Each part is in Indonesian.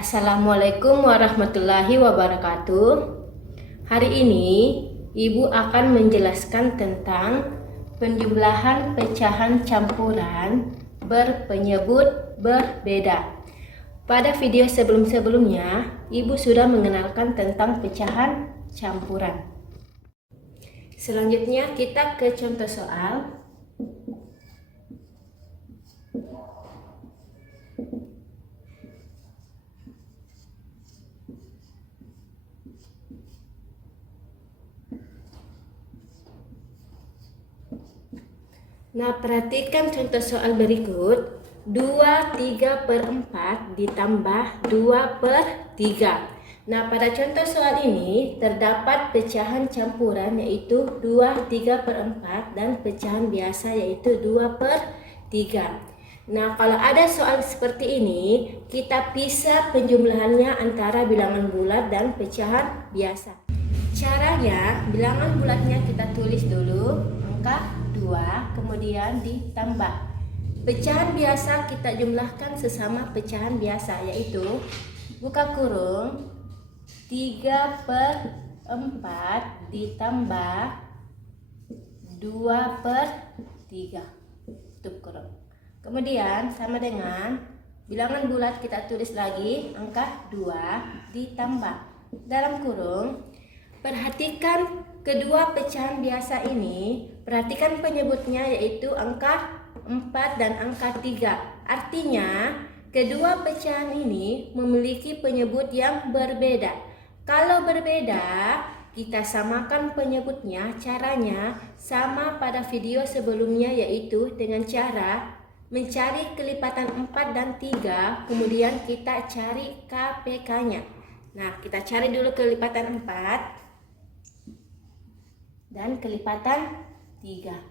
Assalamualaikum warahmatullahi wabarakatuh. Hari ini Ibu akan menjelaskan tentang penjumlahan pecahan campuran berpenyebut berbeda. Pada video sebelum-sebelumnya, Ibu sudah mengenalkan tentang pecahan campuran. Selanjutnya kita ke contoh soal. Nah, perhatikan contoh soal berikut. 2/3/4 ditambah 2/3. Nah, pada contoh soal ini terdapat pecahan campuran yaitu 2/3/4 dan pecahan biasa yaitu 2/3. Nah, kalau ada soal seperti ini, kita pisah penjumlahannya antara bilangan bulat dan pecahan biasa. Caranya, bilangan bulatnya kita tulis dulu angka 2, kemudian ditambah. Pecahan biasa kita jumlahkan sesama pecahan biasa, yaitu buka kurung 3/4 ditambah 2/3 tutup kurung. Kemudian sama dengan bilangan bulat kita tulis lagi angka 2 ditambah dalam kurung. Perhatikan kedua pecahan biasa ini, perhatikan penyebutnya yaitu angka 4 dan angka 3. Artinya, kedua pecahan ini memiliki penyebut yang berbeda. Kalau berbeda, kita samakan penyebutnya. Caranya sama pada video sebelumnya yaitu dengan cara mencari kelipatan 4 dan 3, kemudian kita cari KPK-nya. Nah, kita cari dulu kelipatan 4 dan kelipatan 3.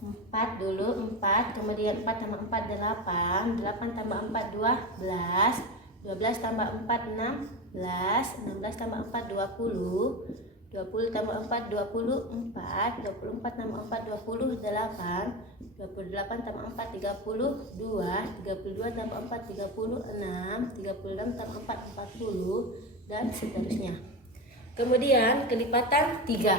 4 dulu, 4, kemudian 4 tambah 4 8, 8 tambah 4 12, 12 tambah 4 16, 16 tambah 4 20, 20 tambah 4 24, 24 tambah 4 28, 28 tambah 4 32, 32 tambah 4 36, 36 tambah 4 40 dan seterusnya. Kemudian kelipatan 3.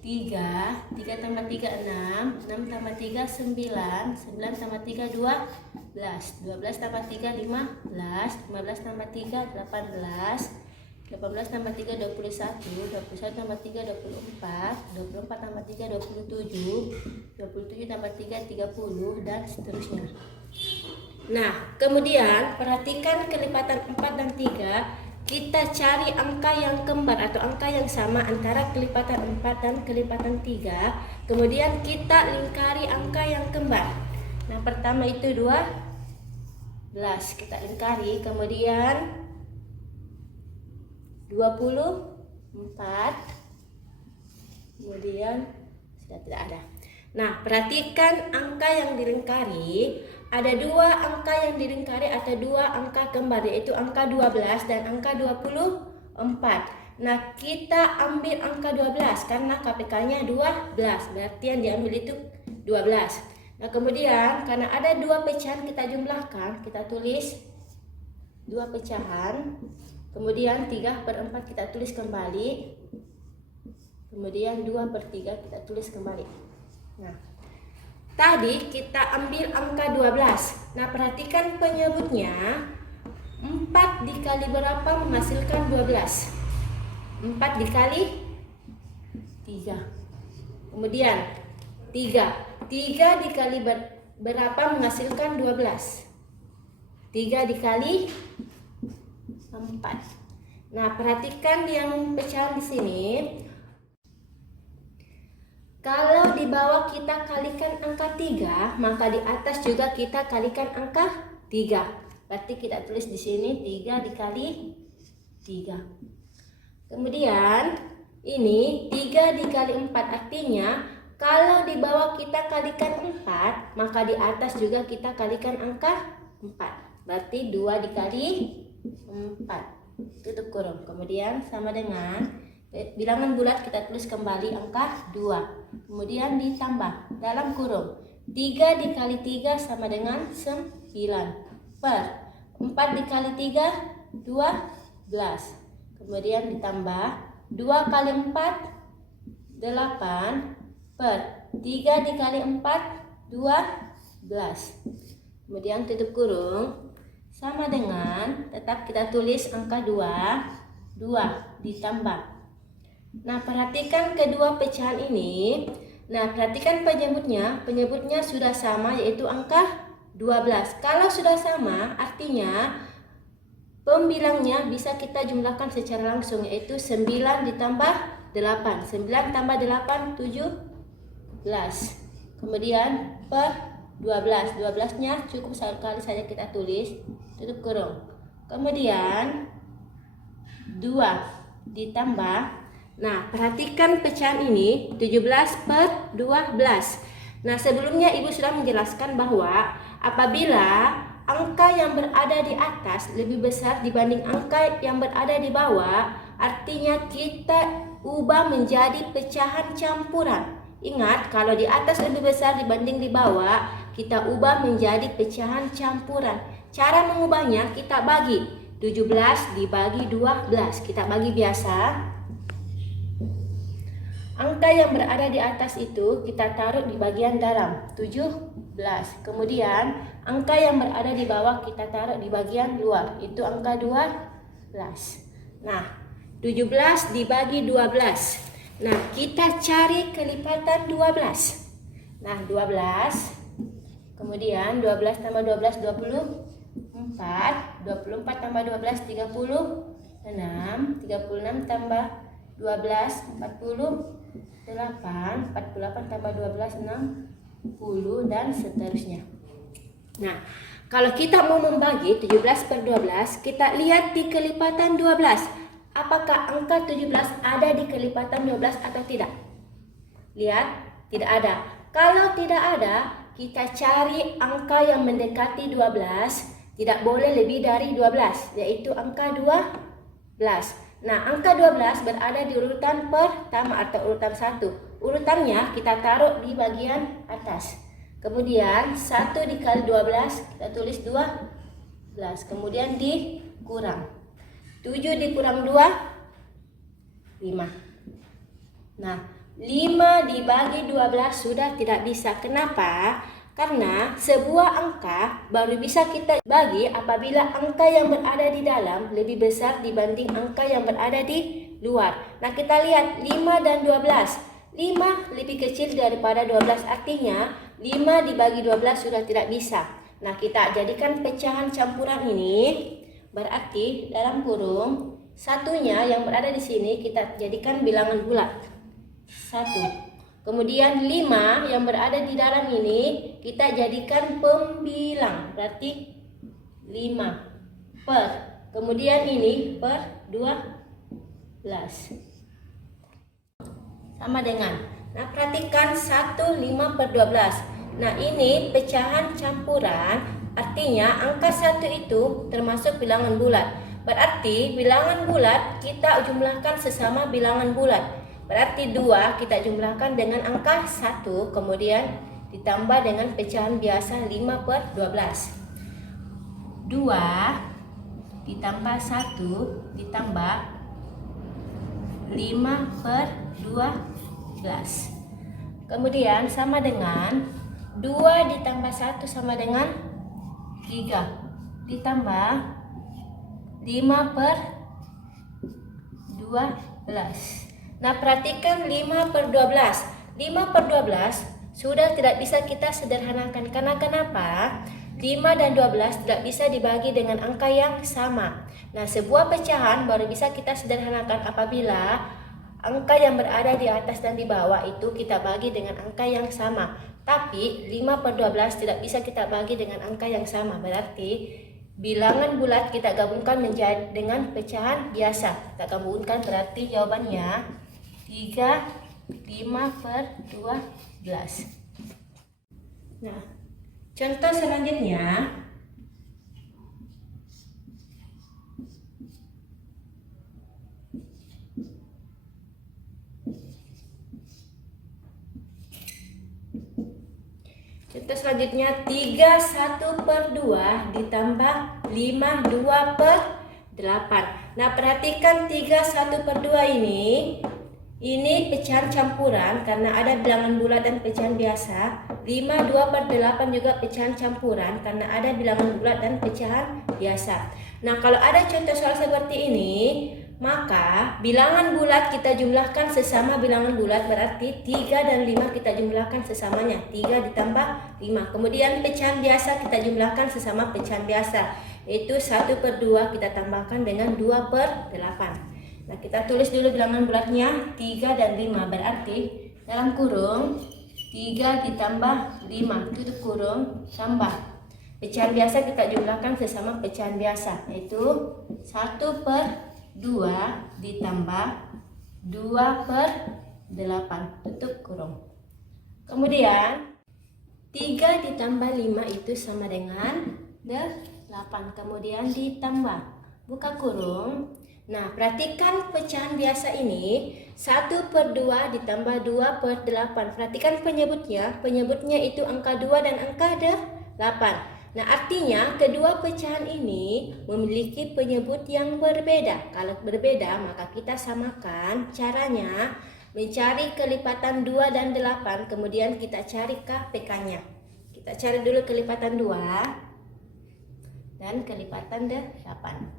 3 tambah 3 6, 6 tambah 3 9, 9 tambah 3 12, 12 tambah 3 15, 15 tambah 3 18, 18 tambah 3 21, 21 tambah 3 24, 24 tambah 3 27, 27 tambah 3 30 dan seterusnya. Nah, kemudian perhatikan kelipatan 4 dan 3. Kita cari angka yang kembar atau angka yang sama antara kelipatan 4 dan kelipatan 3. Kemudian kita lingkari angka yang kembar. Nah, pertama itu 12. Kita lingkari. Kemudian 24. Kemudian sudah tidak ada. Nah, perhatikan angka yang dilingkari. Ada dua angka yang dilingkari atau dua angka kembar, yaitu angka 12 dan angka 24. Nah, kita ambil angka 12 karena KPK-nya 12, berarti yang diambil itu 12. Nah, kemudian karena ada dua pecahan kita jumlahkan, kita tulis dua pecahan. Kemudian 3/4 kita tulis kembali. Kemudian 2/3 kita tulis kembali. Nah, tadi kita ambil angka 12. Nah, perhatikan penyebutnya. 4 dikali berapa menghasilkan 12? 4 dikali 3. Kemudian 3 dikali berapa menghasilkan 12? 3 dikali 4. Nah, perhatikan yang pecahan di sini. Kalau di bawah kita kalikan angka 3, maka di atas juga kita kalikan angka 3. Berarti kita tulis di sini 3 dikali 3. Kemudian ini 3 dikali 4, artinya kalau di bawah kita kalikan 4, maka di atas juga kita kalikan angka 4. Berarti 2 dikali 4. Tutup kurung. Kemudian sama dengan bilangan bulat kita tulis kembali angka 2. Kemudian ditambah dalam kurung. 3 dikali 3 sama dengan 9 per 4 dikali 3, 12. Kemudian ditambah 2 kali 4, 8, per 3 dikali 4, 12. Kemudian tutup kurung, sama dengan, tetap kita tulis angka 2 ditambah. Nah, perhatikan kedua pecahan ini. Nah, perhatikan penyebutnya sudah sama, yaitu angka 12. Kalau sudah sama, artinya pembilangnya bisa kita jumlahkan secara langsung, yaitu 9 ditambah 8. 9 tambah 8, 17. Kemudian per 12. 12-nya cukup sekali saja kita tulis, tutup kurung. Kemudian 2 ditambah. Nah, perhatikan pecahan ini, 17 per 12. Nah, sebelumnya Ibu sudah menjelaskan bahwa apabila angka yang berada di atas lebih besar dibanding angka yang berada di bawah, artinya kita ubah menjadi pecahan campuran. Ingat, kalau di atas lebih besar dibanding di bawah, kita ubah menjadi pecahan campuran. Cara mengubahnya, kita bagi 17 dibagi 12. Kita bagi biasa. Angka yang berada di atas itu kita taruh di bagian dalam, 17. Kemudian angka yang berada di bawah kita taruh di bagian luar, itu angka 12. Nah, 17 dibagi 12. Nah, kita cari kelipatan 12. Nah, 12. Kemudian 12 tambah 12, 24. 24 tambah 12, 36. 36 tambah 12, 48. 48 tambah 12, 60, dan seterusnya. Nah, kalau kita mau membagi 17 per 12, kita lihat di kelipatan 12. Apakah angka 17 ada di kelipatan 12 atau tidak? Lihat, tidak ada. Kalau tidak ada, kita cari angka yang mendekati 12. Tidak boleh lebih dari 12, yaitu angka 12. Nah, angka 12 berada di urutan pertama atau urutan 1. Urutannya kita taruh di bagian atas. Kemudian 1 dikali 12, kita tulis 12. Kemudian dikurang. 7 dikurang 2, 5. Nah, 5 dibagi 12 sudah tidak bisa. Kenapa? Karena sebuah angka baru bisa kita bagi apabila angka yang berada di dalam lebih besar dibanding angka yang berada di luar. Nah, kita lihat 5 dan 12. 5 lebih kecil daripada 12, artinya 5 dibagi 12 sudah tidak bisa. Nah, kita jadikan pecahan campuran ini. Berarti dalam kurung, satunya yang berada di sini kita jadikan bilangan bulat, 1. Kemudian 5 yang berada di dalam ini kita jadikan pembilang, berarti 5 per. Kemudian ini per 12. Sama dengan. Nah, perhatikan 1, 5 per 12. Nah, ini pecahan campuran, artinya angka 1 itu termasuk bilangan bulat. Berarti bilangan bulat kita jumlahkan sesama bilangan bulat. Berarti 2 kita jumlahkan dengan angka 1, kemudian ditambah dengan pecahan biasa 5 per 12. 2 ditambah 1 ditambah 5 per 12. Kemudian sama dengan 2 ditambah 1 sama dengan 3 ditambah 5 per 12. Nah, perhatikan 5 per 12. 5 per 12 sudah tidak bisa kita sederhanakan. Karena kenapa? 5 dan 12 tidak bisa dibagi dengan angka yang sama. Nah, sebuah pecahan baru bisa kita sederhanakan apabila angka yang berada di atas dan di bawah itu kita bagi dengan angka yang sama. Tapi 5 per 12 tidak bisa kita bagi dengan angka yang sama. Berarti bilangan bulat kita gabungkan menjadi dengan pecahan biasa. Kita gabungkan, berarti jawabannya 3, 5 per 12. Nah, contoh selanjutnya. Contoh selanjutnya 31 per 2 ditambah 5 2/8. Nah, perhatikan 3 1/2 ini pecahan campuran karena ada bilangan bulat dan pecahan biasa. 5 2/8 juga pecahan campuran karena ada bilangan bulat dan pecahan biasa. Nah, kalau ada contoh soal seperti ini, maka bilangan bulat kita jumlahkan sesama bilangan bulat, berarti 3 dan 5 kita jumlahkan sesamanya, 3 ditambah 5. Kemudian pecahan biasa kita jumlahkan sesama pecahan biasa, yaitu 1/2 kita tambahkan dengan 2/8. Nah, kita tulis dulu bilangan bulatnya 3 dan 5, berarti dalam kurung 3 ditambah 5 tutup kurung tambah. Pecahan biasa kita jumlahkan sesama pecahan biasa, yaitu 1/2 ditambah 2/8 tutup kurung. Kemudian 3 ditambah 5 itu sama dengan 8. Kemudian ditambah, buka kurung. Nah, perhatikan pecahan biasa ini 1/2 ditambah 2/8. Perhatikan penyebutnya itu angka 2 dan angka 8. Nah, artinya kedua pecahan ini memiliki penyebut yang berbeda. Kalau berbeda, maka kita samakan. Caranya mencari kelipatan 2 dan 8, kemudian kita cari KPK-nya. Kita cari dulu kelipatan 2 dan kelipatan 8.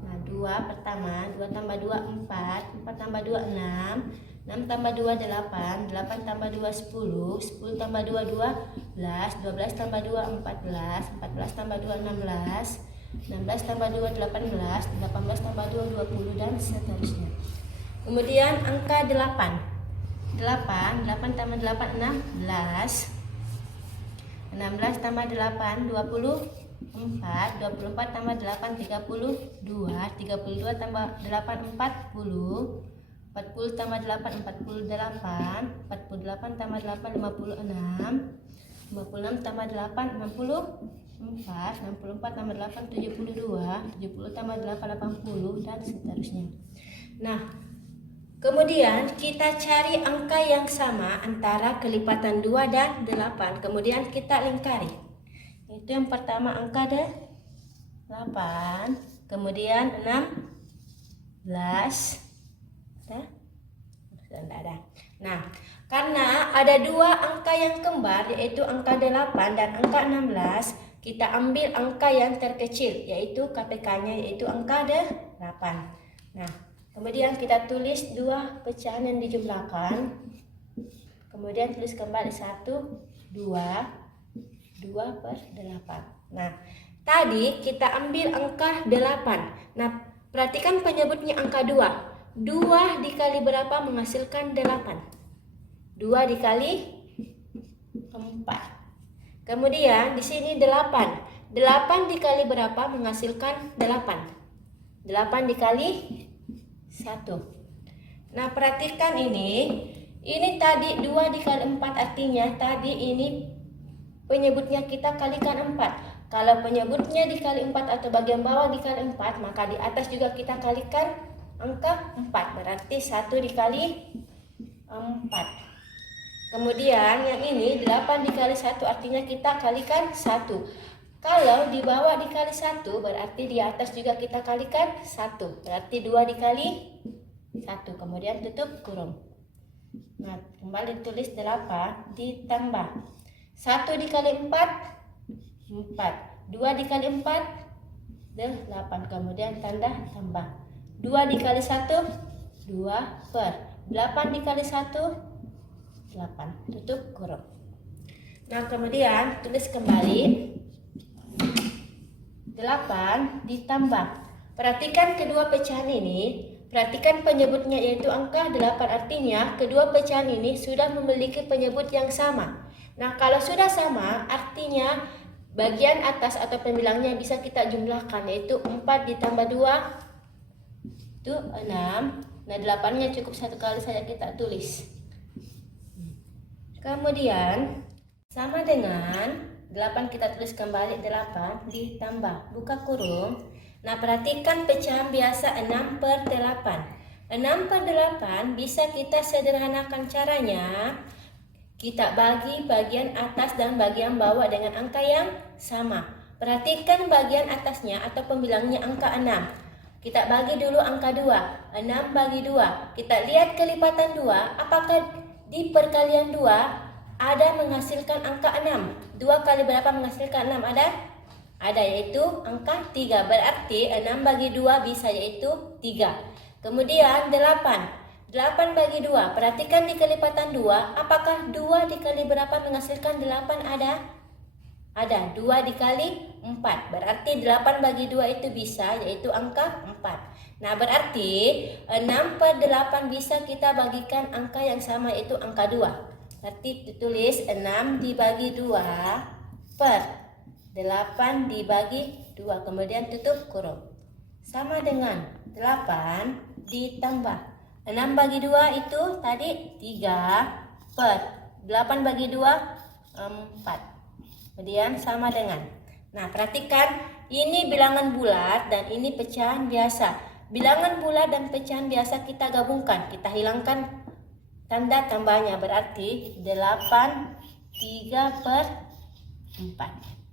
Nah, 2 pertama, 2 tambah 2 4, 4 tambah 2 6, 6 tambah 2 8, 8 tambah 2 10, 10 tambah 2 12, 12 tambah 2 14, 14 tambah 2 16, 16 tambah 2 18, 18 tambah 2 20 dan seterusnya. Kemudian angka 8. 8 tambah 8 16, 16 tambah 8 24, 24 tambah 8 32, 32 tambah 8 40, 40 tambah 8 48, 48 tambah 8 56, 56 tambah 8 64, 64 tambah 8 72, 70 tambah 8 80 dan seterusnya. Nah, kemudian kita cari angka yang sama antara kelipatan 2 dan 8. Kemudian kita lingkari. Itu yang pertama angka 8, kemudian 16. Nah, karena ada dua angka yang kembar, yaitu angka 8 dan angka 16, kita ambil angka yang terkecil, yaitu KPK-nya, yaitu angka 8. Nah, kemudian kita tulis dua pecahan yang dijumlahkan. Kemudian tulis kembali 1, 2, 2/8. Nah, tadi kita ambil angka 8. Nah, perhatikan penyebutnya angka 2. 2 dikali berapa menghasilkan 8? 2 dikali 4. Kemudian di sini 8. 8 dikali berapa menghasilkan 8? 8 dikali 1. Nah, perhatikan ini tadi 2 dikali 4, artinya tadi ini penyebutnya kita kalikan 4. Kalau penyebutnya dikali 4 atau bagian bawah dikali 4, maka di atas juga kita kalikan angka 4, berarti 1 dikali 4. Kemudian yang ini 8 dikali 1, artinya kita kalikan 1. Kalau di bawah dikali 1, berarti di atas juga kita kalikan 1, berarti 2 dikali 1. Kemudian tutup kurung. Nah, kembali tulis 8 ditambah 1 dikali 4, 4. 2 dikali 4, 8. Kemudian tanda tambah. 2 dikali 1, 2/8 dikali 1, 8. Tutup kurung. Nah, kemudian tulis kembali 8 ditambah. Perhatikan kedua pecahan ini. Perhatikan penyebutnya yaitu angka 8. Artinya kedua pecahan ini sudah memiliki penyebut yang sama. Nah, kalau sudah sama, artinya bagian atas atau pembilangnya bisa kita jumlahkan, yaitu 4 ditambah 2 itu 6. Nah, 8-nya cukup satu kali saja kita tulis. Kemudian sama dengan 8 kita tulis kembali 8 ditambah, buka kurung. Nah, perhatikan pecahan biasa 6/8. 6/8 bisa kita sederhanakan caranya. Kita bagi bagian atas dan bagian bawah dengan angka yang sama. Perhatikan bagian atasnya atau pembilangnya angka 6. Kita bagi dulu angka 2. 6 bagi 2. Kita lihat kelipatan 2. Apakah di perkalian 2 ada menghasilkan angka 6? 2 kali berapa menghasilkan 6? Ada, yaitu angka 3. Berarti 6 bagi 2 bisa yaitu 3. Kemudian 8. 8 bagi 2. Perhatikan di kelipatan 2. Apakah 2 dikali berapa menghasilkan 8? Ada. 2 dikali 4. Berarti 8 bagi 2 itu bisa yaitu angka 4. Nah, berarti 6 per 8 bisa kita bagikan angka yang sama yaitu angka 2. Berarti ditulis 6 dibagi 2 per 8 dibagi 2. Kemudian tutup kurung. Sama dengan 8 ditambah 6 bagi 2 itu tadi 3 per 8 bagi 2 4. Kemudian sama dengan. Nah, perhatikan ini bilangan bulat dan ini pecahan biasa. Bilangan bulat dan pecahan biasa kita gabungkan. Kita hilangkan tanda tambahnya. Berarti 8 3 per 4.